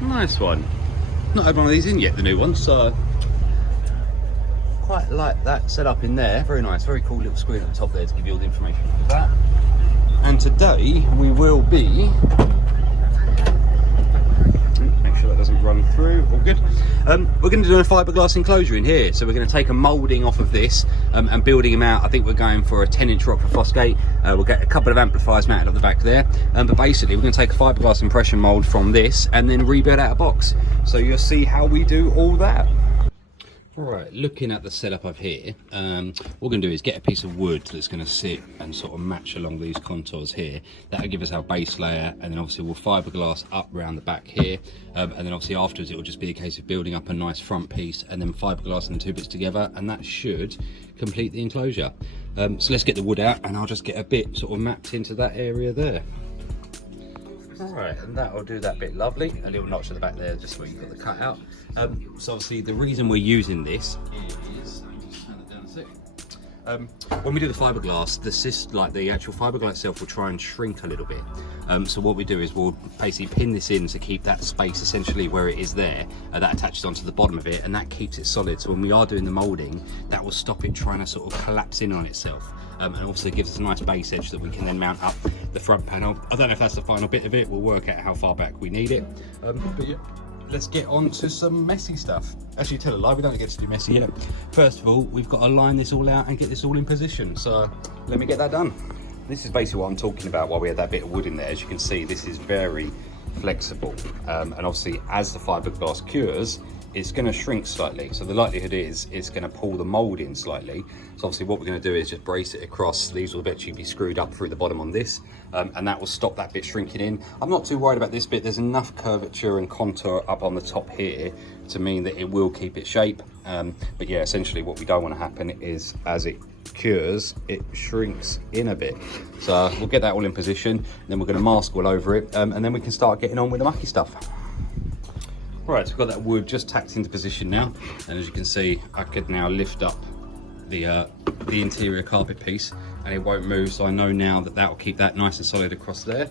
Nice one. Not had one of these in yet, the new one, so quite like that setup in there. Very nice, very cool little screen at the top there to give you all the information for that. And today we will be, make sure that doesn't run through, all good. We're going to do a fiberglass enclosure in here. So we're going to take a moulding off of this and building them out. I think we're going for a 10-inch Rockford Fosgate. We'll get a couple of amplifiers mounted up the back there. But basically we're going to take a fiberglass impression mould from this and then rebuild out a box. So you'll see how we do all that. Right, looking at the setup up here, what we're going to do is get a piece of wood that's going to sit and sort of match along these contours here. That'll give us our base layer, and then obviously we'll fiberglass up around the back here, and then obviously afterwards it will just be a case of building up a nice front piece and then fiberglassing the two bits together, and that should complete the enclosure. So let's get the wood out and I'll just get a bit sort of mapped into that area there. Alright, and that will do that bit lovely. A little notch at the back there just where you've got the cut out. So obviously the reason we're using this is, just turn it down a sec. When we do the fiberglass, the actual fiberglass itself will try and shrink a little bit. So what we do is we'll basically pin this in to keep that space essentially where it is there. That attaches onto the bottom of it, and that keeps it solid. So when we are doing the moulding, that will stop it trying to sort of collapse in on itself. And also gives us a nice base edge that we can then mount up the front panel. I don't know if that's the final bit of it. We'll work out how far back we need it. But yeah, let's get on to some messy stuff. Actually, tell a lie, we don't get to do messy yet. First of all, we've got to line this all out and get this all in position. So let me get that done. This is basically what I'm talking about while we had that bit of wood in there. As you can see, this is very flexible. And obviously, as the fiberglass cures, it's going to shrink slightly, so the likelihood is it's going to pull the mould in slightly. So obviously what we're going to do is just brace it across. These will eventually be screwed up through the bottom on this, and that will stop that bit shrinking in. I'm not too worried about this bit. There's enough curvature and contour up on the top here to mean that it will keep its shape. But yeah, essentially what we don't want to happen is as it cures, it shrinks in a bit. So we'll get that all in position, then we're going to mask all over it, and then we can start getting on with the mucky stuff. Right, so we've got that wood just tacked into position now, and as you can see, I could now lift up the interior carpet piece and it won't move, so I know now that that will keep that nice and solid across there.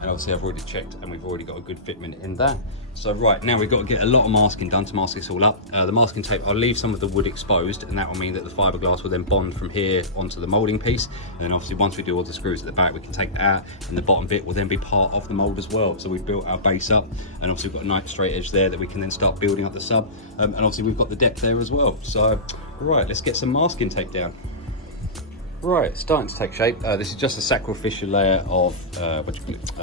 And obviously I've already checked and we've already got a good fitment in there. So right, now we've got to get a lot of masking done to mask this all up. The masking tape, I'll leave some of the wood exposed, and that will mean that the fiberglass will then bond from here onto the moulding piece. And then obviously once we do all the screws at the back, we can take that out, and the bottom bit will then be part of the mould as well. So we've built our base up, and obviously we've got a nice straight edge there that we can then start building up the sub. And obviously we've got the depth there as well. So right, let's get some masking tape down. Right, starting to take shape. This is just a sacrificial layer of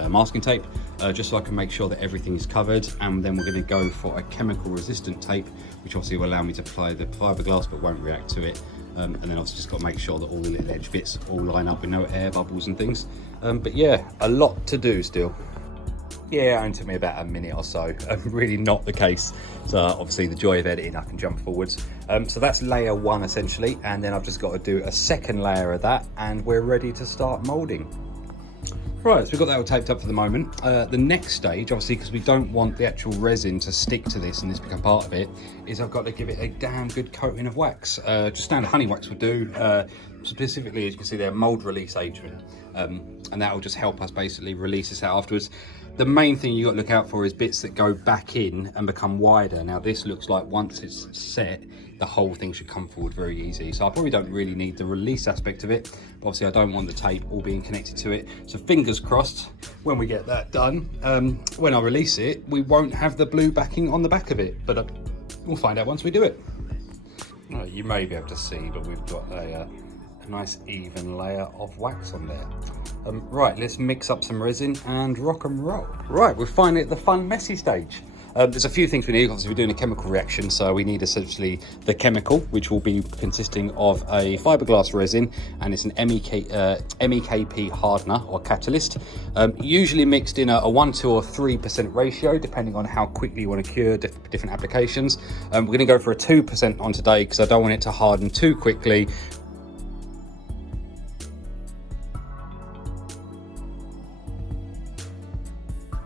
masking tape, just so I can make sure that everything is covered. And then we're going to go for a chemical resistant tape, which obviously will allow me to apply the fiberglass but won't react to it. And then obviously just got to make sure that all the little edge bits all line up with no air bubbles and things. But yeah, a lot to do still. Yeah, it only took me about a minute or so. Really not the case. So obviously the joy of editing, I can jump forwards. So that's layer one essentially, and then I've just got to do a second layer of that and we're ready to start moulding. Right, so we've got that all taped up for the moment. The next stage, obviously, because we don't want the actual resin to stick to this and this become part of it, is I've got to give it a damn good coating of wax. Just standard honey wax would do. Specifically, as you can see there, mould release agent. And that will just help us basically release this out afterwards. The main thing you got to look out for is bits that go back in and become wider. Now this looks like once it's set, the whole thing should come forward very easy. So I probably don't really need the release aspect of it. But obviously I don't want the tape all being connected to it. So fingers crossed, when we get that done, when I release it, we won't have the blue backing on the back of it. But we'll find out once we do it. You may be able to see, but we've got a nice even layer of wax on there. Right, let's mix up some resin and rock and roll. Right, we're finally at the fun messy stage. There's a few things we need. Obviously we're doing a chemical reaction, so we need essentially the chemical, which will be consisting of a fiberglass resin, and it's an MEKP hardener or catalyst, usually mixed in a 1, 2 or 3% ratio depending on how quickly you want to cure different applications. We're going to go for a 2% on today because I don't want it to harden too quickly.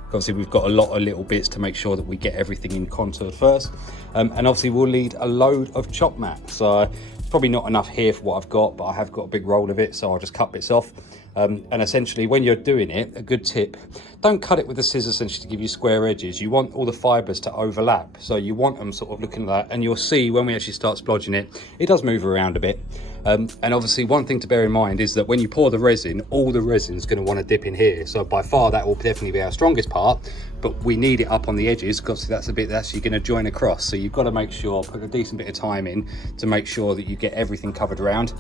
Obviously we've got a lot of little bits to make sure that we get everything in contoured first, and obviously we'll need a load of chop mat. So probably not enough here for what I've got, but I have got a big roll of it, so I'll just cut bits off. And essentially, when you're doing it, a good tip, don't cut it with the scissors essentially to give you square edges. You want all the fibres to overlap, so you want them sort of looking like that, and you'll see when we actually start splodging it, it does move around a bit. And obviously one thing to bear in mind is that when you pour the resin, all the resin is going to want to dip in here. So by far that will definitely be our strongest part, but we need it up on the edges because that's a bit that's actually going to join across. So you've got to make sure, put a decent bit of time in to make sure that you get everything covered around.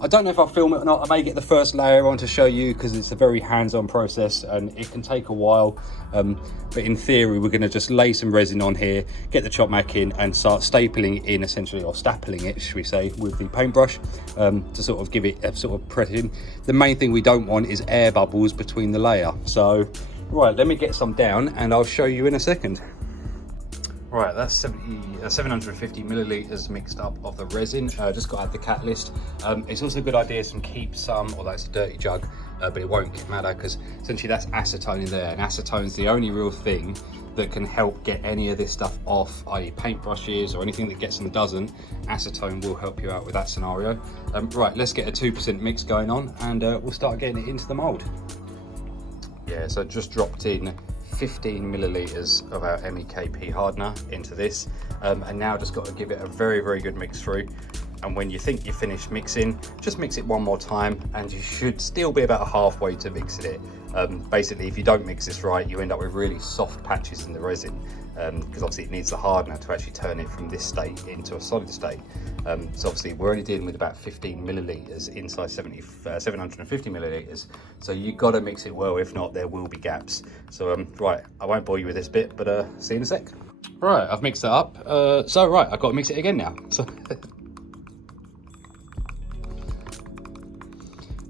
I don't know if I'll film it or not. I may get the first layer on to show you because it's a very hands-on process and it can take a while. But in theory, we're going to just lay some resin on here, get the chop mat in and start stapling it in essentially, or stapling it, should we say, with the paintbrush to sort of give it a sort of press in. The main thing we don't want is air bubbles between the layer. So, right, let me get some down and I'll show you in a second. Right, that's 750 millilitres mixed up of the resin. Just got to add the catalyst. It's also a good idea to keep some, although it's a dirty jug, but it won't matter because essentially that's acetone in there, and acetone's the only real thing that can help get any of this stuff off, i.e. paintbrushes or anything that gets and doesn't. Acetone will help you out with that scenario. Right, let's get a 2% mix going on and we'll start getting it into the mould. Yeah, so just dropped in 15 millilitres of our MEKP hardener into this, and now just got to give it a very, very good mix through. And when you think you're finished mixing, just mix it one more time and you should still be about halfway to mixing it. Basically, if you don't mix this right, you end up with really soft patches in the resin, because obviously it needs the hardener to actually turn it from this state into a solid state. So obviously we're only dealing with about 15 millilitres inside 750 millilitres. So you've got to mix it well, if not there will be gaps. So right, I won't bore you with this bit, but see you in a sec. Right, I've mixed it up. Right, I've got to mix it again now. So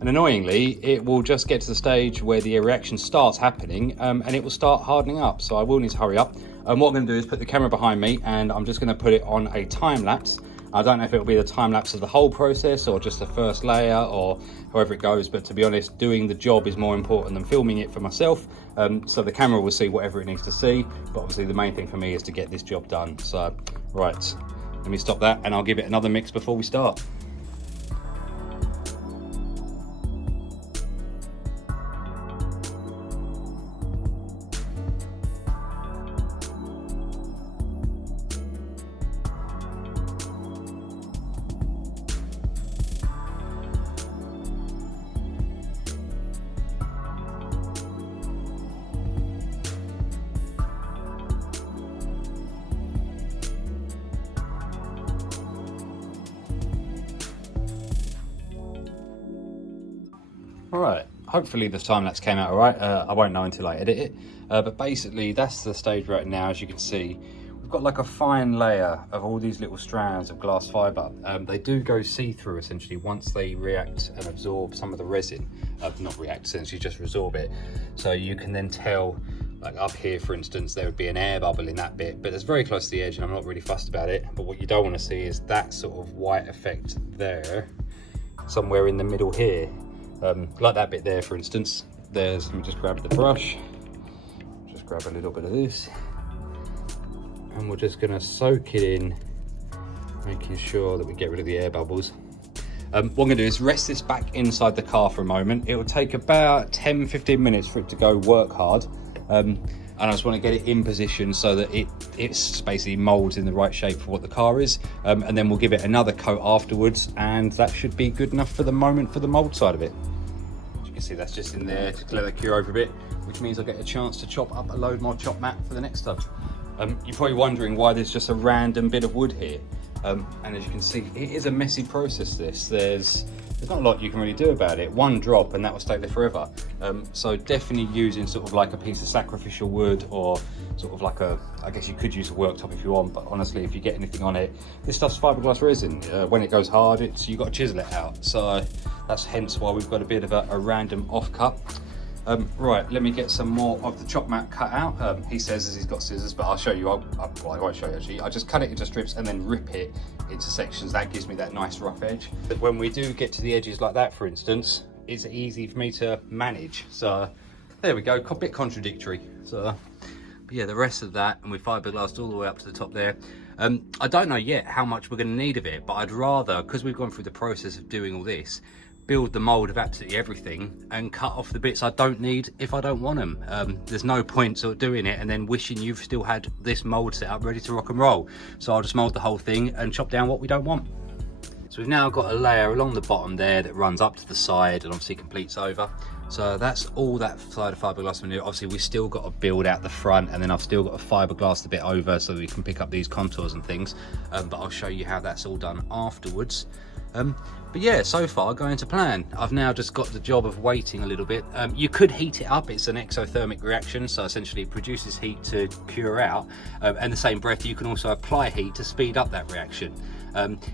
and annoyingly, it will just get to the stage where the reaction starts happening and it will start hardening up. So I will need to hurry up. What I'm going to do is put the camera behind me and I'm just going to put it on a time lapse. I don't know if it will be the time lapse of the whole process or just the first layer or however it goes, but to be honest, doing the job is more important than filming it for myself. So the camera will see whatever it needs to see, but obviously the main thing for me is to get this job done. So, right, let me stop that and I'll give it another mix before we start. Alright, hopefully the time lapse came out alright. I won't know until I edit it, but basically that's the stage right now. As you can see, we've got like a fine layer of all these little strands of glass fibre. They do go see-through essentially once they react and absorb some of the resin. Not react, essentially just resorb it. So you can then tell, like up here for instance, there would be an air bubble in that bit, but it's very close to the edge and I'm not really fussed about it. But what you don't want to see is that sort of white effect there, somewhere in the middle here. Like that bit there for instance. Let me just grab the brush, just grab a little bit of this, and we're just going to soak it in, making sure that we get rid of the air bubbles. What I'm going to do is rest this back inside the car for a moment. It will take about 10-15 minutes for it to go work hard, and I just want to get it in position so that it's basically moulds in the right shape for what the car is, and then we'll give it another coat afterwards, and that should be good enough for the moment for the mould side of it. As you can see, that's just in there to let that cure over a bit, which means I get a chance to chop up a load more chop mat for the next time. You're probably wondering why there's just a random bit of wood here, and as you can see, it is a messy process. There's not a lot you can really do about it. One drop and that will stay there forever. So definitely using sort of like a piece of sacrificial wood, or sort of like I guess you could use a worktop if you want, but honestly, if you get anything on it, this stuff's fiberglass resin. When it goes hard, you've got to chisel it out. So that's hence why we've got a bit of a random off cut. Right, let me get some more of the chop mat cut out. He says as he's got scissors, but I'll show you. Well, I won't show you actually. I just cut it into strips and then rip it into sections. That gives me that nice rough edge. But when we do get to the edges like that, for instance, it's easy for me to manage. So there we go, a bit contradictory. So, but yeah, the rest of that, and we fiberglassed all the way up to the top there. I don't know yet how much we're going to need of it, but I'd rather, because we've gone through the process of doing all this, build the mold of absolutely everything and cut off the bits I don't need if I don't want them. There's no point sort of doing it and then wishing you've still had this mold set up ready to rock and roll. So I'll just mold the whole thing and chop down what we don't want. So we've now got a layer along the bottom there that runs up to the side and obviously completes over. So that's all that side of fiberglass manure. Obviously we still got to build out the front, and then I've still got to fiberglass the bit over so we can pick up these contours and things. But I'll show you how that's all done afterwards. But yeah, so far going to plan. I've now just got the job of waiting a little bit. You could heat it up. It's an exothermic reaction, so essentially it produces heat to cure out, and the same breath you can also apply heat to speed up that reaction.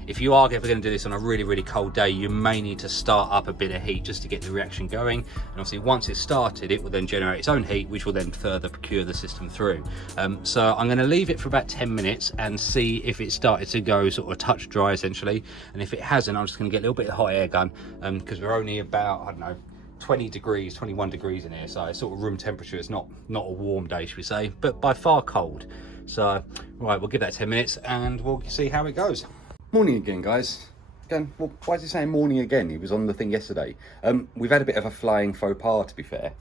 If you are ever going to do this on a really cold day, you may need to start up a bit of heat just to get the reaction going, and obviously once it's started it will then generate its own heat, which will then further cure the system through. So I'm going to leave it for about 10 minutes and see if it started to go sort of touch dry essentially, and if it hasn't, I'm just going to get a little bit of hot air gun, because we're only about, I don't know, 20 degrees, 21 degrees in here, so it's sort of room temperature. It's not a warm day, should we say, but by far cold. So right, we'll give that 10 minutes and we'll see how it goes. Morning again, guys. Again, well, why is he saying morning again? He was on the thing yesterday. We've had a bit of a flying faux pas, to be fair.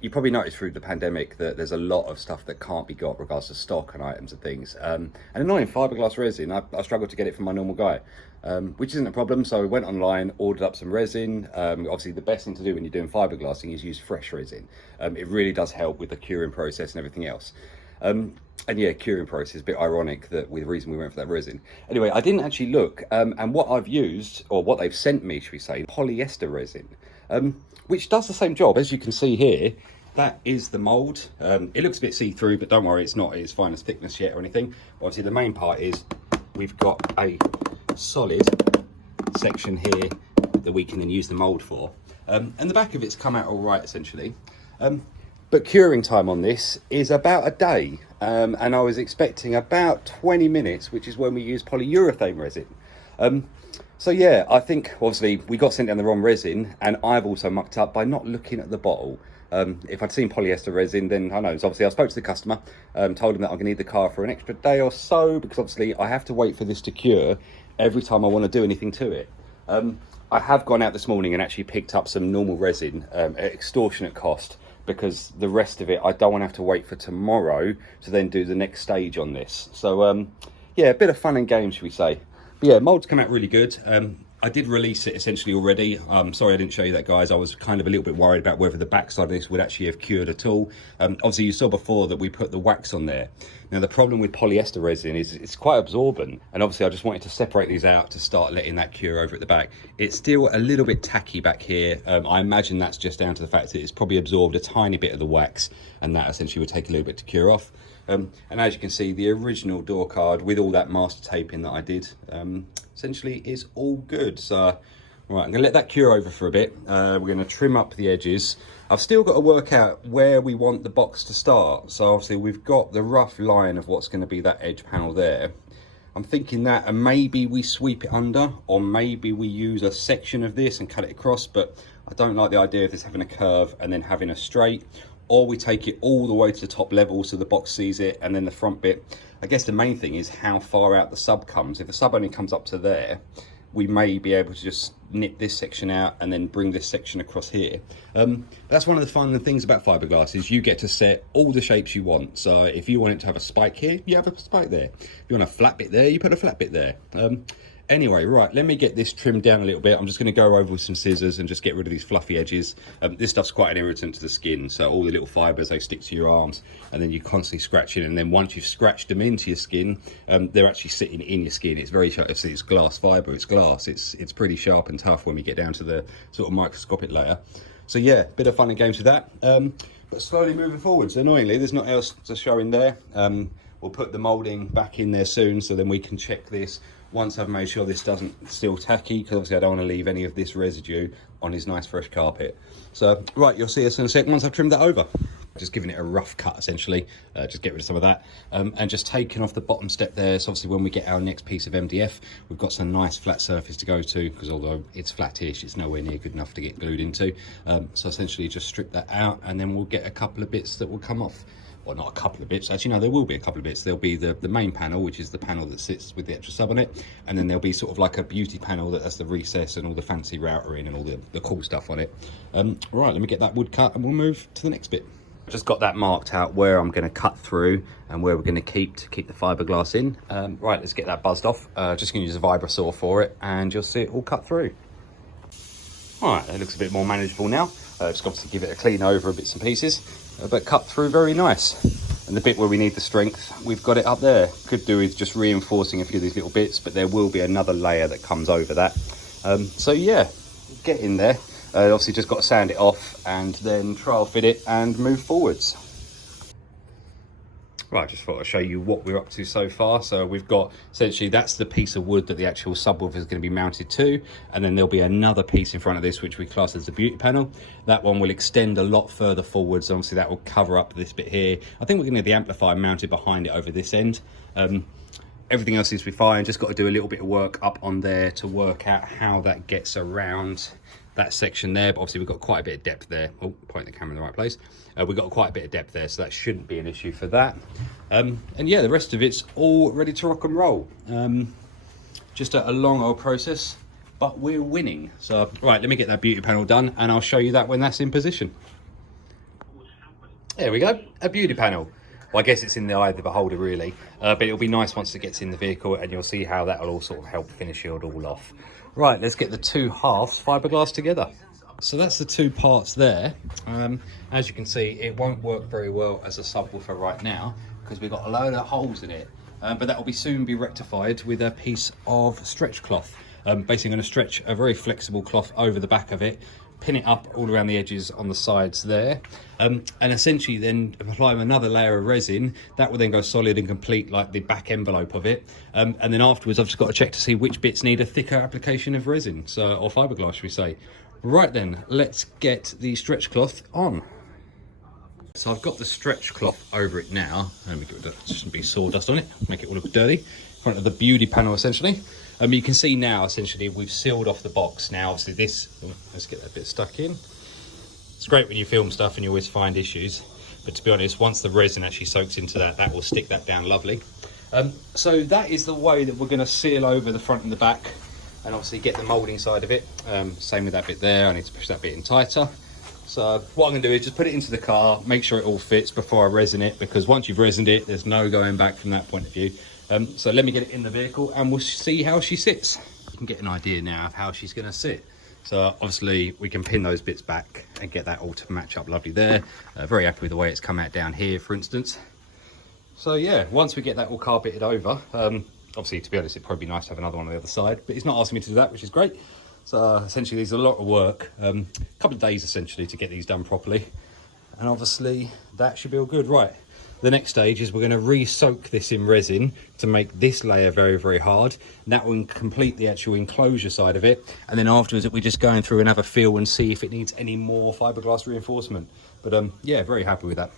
You probably noticed through the pandemic that there's a lot of stuff that can't be got regards to stock and items and things. And annoying, fiberglass resin, I struggled to get it from my normal guy, which isn't a problem. So we went online, ordered up some resin. Obviously, the best thing to do when you're doing fiberglassing is use fresh resin. It really does help with the curing process and everything else. And yeah, curing process is a bit ironic that with the reason we went for that resin. Anyway, I didn't actually look, and what I've used, or what they've sent me, should we say, polyester resin, which does the same job. As you can see here, that is the mould. It looks a bit see-through, but don't worry, it's not its finest thickness yet or anything. Obviously, the main part is we've got a solid section here that we can then use the mould for. And the back of it's come out all right, essentially. But curing time on this is about a day, and I was expecting about 20 minutes, which is when we use polyurethane resin. So yeah, I think obviously we got sent down the wrong resin, and I've also mucked up by not looking at the bottle. If I'd seen polyester resin, then I know. So obviously I spoke to the customer, told him that I'm going to need the car for an extra day or so, because obviously I have to wait for this to cure every time I want to do anything to it. I have gone out this morning and actually picked up some normal resin at extortionate cost, because the rest of it I don't want to have to wait for tomorrow to then do the next stage on this. So yeah, a bit of fun and games, should we say. But yeah, mold's come out really good. I did release it essentially already. Sorry I didn't show you that, guys. I was kind of a little bit worried about whether the backside of this would actually have cured at all. Obviously you saw before that we put the wax on there. Now the problem with polyester resin is it's quite absorbent, and obviously I just wanted to separate these out to start letting that cure over at the back. It's still a little bit tacky back here. I imagine that's just down to the fact that it's probably absorbed a tiny bit of the wax, and that essentially would take a little bit to cure off. And as you can see, the original door card with all that master taping that I did essentially is all good. So right, I'm gonna let that cure over for a bit. We're gonna trim up the edges. I've still got to work out where we want the box to start. So obviously we've got the rough line of what's going to be that edge panel there. I'm thinking that, and maybe we sweep it under, or maybe we use a section of this and cut it across, but I don't like the idea of this having a curve and then having a straight, or we take it all the way to the top level so the box sees it, and then the front bit. I guess the main thing is how far out the sub comes. If the sub only comes up to there, we may be able to just nip this section out and then bring this section across here. That's one of the fun things about fiberglass, is you get to set all the shapes you want. So if you want it to have a spike here, you have a spike there. If you want a flat bit there, you put a flat bit there. Anyway, right, let me get this trimmed down a little bit. I'm just going to go over with some scissors and just get rid of these fluffy edges. This stuff's quite an irritant to the skin, so all the little fibres, they stick to your arms, and then you're constantly scratching, and then once you've scratched them into your skin, they're actually sitting in your skin. It's very sharp. It's glass fibre, it's glass. It's pretty sharp and tough when we get down to the sort of microscopic layer. So yeah, bit of fun and games with that. But slowly moving forwards. Annoyingly, there's not else to show in there. We'll put the moulding back in there soon, so then we can check this once I've made sure this doesn't still tacky, because obviously I don't want to leave any of this residue on his nice fresh carpet. So right, you'll see us in a sec once I've trimmed that over. Just giving it a rough cut essentially, just get rid of some of that, and just taking off the bottom step there. So obviously when we get our next piece of MDF, we've got some nice flat surface to go to, because although it's flattish, it's nowhere near good enough to get glued into. So essentially just strip that out, and then we'll get a couple of bits that will come off well, not a couple of bits, actually no, there will be a couple of bits. There'll be the main panel, which is the panel that sits with the extra sub on it, and then there'll be sort of like a beauty panel that has the recess and all the fancy router in and all the cool stuff on it. Right, let me get that wood cut and we'll move to the next bit. Just got that marked out where I'm going to cut through and where we're going to keep the fiberglass in. Right, let's get that buzzed off. Just going to use a vibra saw for it, and you'll see it all cut through. All right, that looks a bit more manageable now. Just obviously give it a clean over bits and pieces, but cut through very nice. And the bit where we need the strength, we've got it up there. Could do with just reinforcing a few of these little bits, but there will be another layer that comes over that. So yeah, get in there. Obviously just got to sand it off and then trial fit it and move forwards. Right, just thought I'd show you what we're up to so far. So we've got, essentially that's the piece of wood that the actual subwoofer is going to be mounted to, and then there'll be another piece in front of this which we class as the beauty panel. That one will extend a lot further forwards. Obviously that will cover up this bit here. I think we're going to have the amplifier mounted behind it over this end. Everything else seems to be fine. Just got to do a little bit of work up on there to work out how that gets around that section there, but obviously we've got quite a bit of depth there. Oh, point the camera in the right place. We've got quite a bit of depth there, so that shouldn't be an issue for that. And yeah, the rest of it's all ready to rock and roll. Just a long old process, but we're winning. So right, let me get that beauty panel done and I'll show you that when that's in position. There we go, a beauty panel. Well, I guess it's in the eye of the beholder really, but it'll be nice once it gets in the vehicle, and you'll see how that'll all sort of help finish it all off. Right, let's get the two halves fiberglass together. So that's the two parts there. As you can see, it won't work very well as a subwoofer right now because we've got a load of holes in it, but that will be soon be rectified with a piece of stretch cloth. Basically going to stretch a very flexible cloth over the back of it, pin it up all around the edges on the sides there, and essentially then apply another layer of resin that will then go solid and complete like the back envelope of it, and then afterwards I've just got to check to see which bits need a thicker application of resin, or fiberglass should we say. Right then, let's get the stretch cloth on. So I've got the stretch cloth over it now, and we shouldn't be sawdust on it, make it all look dirty, in front of the beauty panel essentially. You can see now essentially we've sealed off the box. Now obviously this, let's get that bit stuck in. It's great when you film stuff and you always find issues, but to be honest, once the resin actually soaks into that, that will stick that down lovely. So that is the way that we're going to seal over the front and the back, and obviously get the moulding side of it. Same with that bit there, I need to push that bit in tighter. So what I'm going to do is just put it into the car, make sure it all fits before I resin it, because once you've resined it, there's no going back from that point of view. So let me get it in the vehicle and we'll see how she sits. You can get an idea now of how she's going to sit. So obviously we can pin those bits back and get that all to match up lovely there. Very happy with the way it's come out down here, for instance. So yeah, once we get that all carpeted over, obviously to be honest, it'd probably be nice to have another one on the other side, but he's not asking me to do that, which is great. So essentially there's a lot of work, a couple of days essentially to get these done properly. And obviously that should be all good. Right, the next stage is we're going to re-soak this in resin to make this layer very, very hard. And that will complete the actual enclosure side of it. And then afterwards we're just going through and have a feel and see if it needs any more fiberglass reinforcement. But yeah, very happy with that.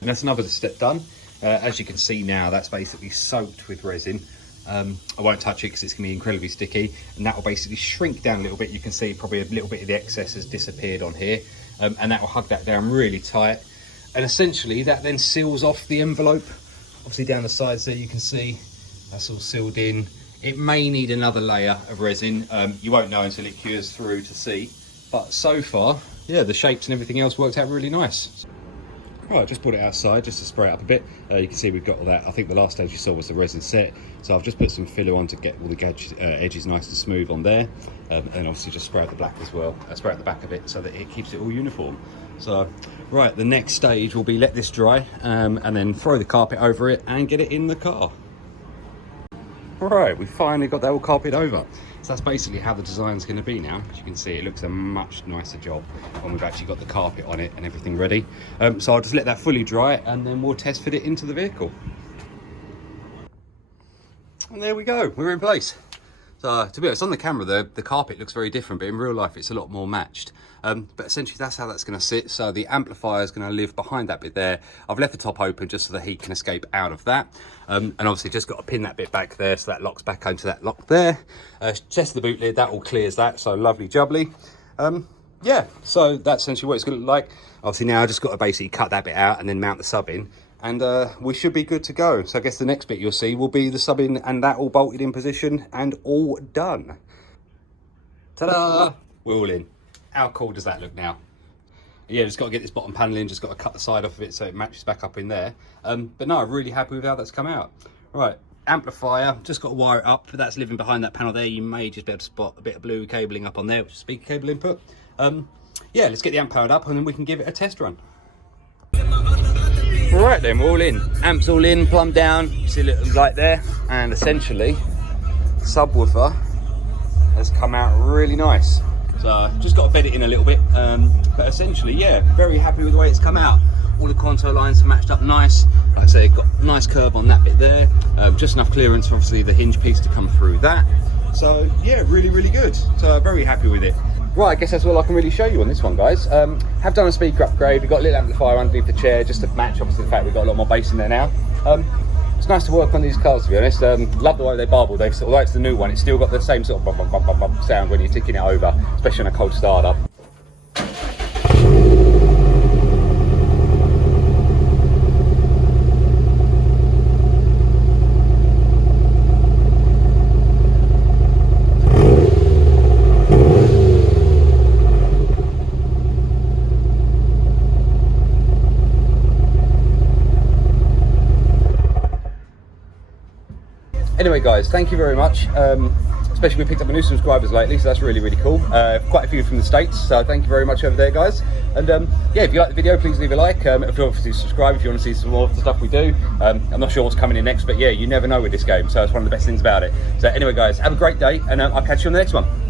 And that's another step done. As you can see now, that's basically soaked with resin. I won't touch it because it's going to be incredibly sticky, and that will basically shrink down a little bit. You can see probably a little bit of the excess has disappeared on here, and that will hug that down really tight, and essentially that then seals off the envelope. Obviously down the sides there you can see that's all sealed in. It may need another layer of resin. You won't know until it cures through to see, but so far, yeah, the shapes and everything else worked out really nice. Right, just put it outside just to spray it up a bit. You can see we've got all that. I think the last stage you saw was the resin set. So I've just put some filler on to get all the edges nice and smooth on there. And obviously just spray out the black as well. Spray out the back of it so that it keeps it all uniform. So, right, the next stage will be let this dry and then throw the carpet over it and get it in the car. Right, we finally got that all carpet over. So that's basically how the design's going to be now. As you can see, it looks a much nicer job when we've actually got the carpet on it and everything ready. So I'll just let that fully dry and then we'll test fit it into the vehicle. And there we go, we're in place. So to be honest, on the camera the carpet looks very different, but in real life it's a lot more matched. But essentially that's how that's going to sit. So the amplifier is going to live behind that bit there. I've left the top open just so the heat can escape out of that. And obviously just got to pin that bit back there so that locks back onto that lock there. Test the boot lid, that all clears that, so lovely jubbly. Yeah, so that's essentially what it's going to look like. Obviously now I just got to basically cut that bit out and then mount the sub in. and we should be good to go. So I guess the next bit you'll see will be the subbing and that all bolted in position and all done. Ta-da! We're all in. How cool does that look now? Yeah, just got to get this bottom panel in, just got to cut the side off of it so it matches back up in there. But no, I'm really happy with how that's come out. Right, amplifier, just got to wire it up, but that's living behind that panel there. You may just be able to spot a bit of blue cabling up on there, which is speaker cable input. Yeah, let's get the amp powered up and then we can give it a test run. Right then, we're all in. Amp's all in, plumbed down, you see a little light there, and essentially, subwoofer has come out really nice. So just got to bed it in a little bit, but essentially, yeah, very happy with the way it's come out. All the contour lines are matched up nice. Like I say, got a nice curve on that bit there. Just enough clearance for obviously the hinge piece to come through that. So yeah, really, really good. So very happy with it. Right, I guess that's all I can really show you on this one, guys. Have done a speaker upgrade. We've got a little amplifier underneath the chair just to match, obviously, the fact we've got a lot more bass in there now. It's nice to work on these cars, to be honest. Love the way they bubble. Although it's the new one, it's still got the same sort of bump, bump, bump, bump, bump sound when you're ticking it over, especially on a cold starter. Anyway guys, thank you very much. Especially we picked up a new subscribers lately, so that's really, really cool. Quite a few from the States, so thank you very much over there, guys. And yeah, if you like the video, please leave a like. If you obviously subscribe if you want to see some more of the stuff we do. I'm not sure what's coming in next, but yeah, you never know with this game, so it's one of the best things about it. So anyway guys, have a great day, and I'll catch you on the next one.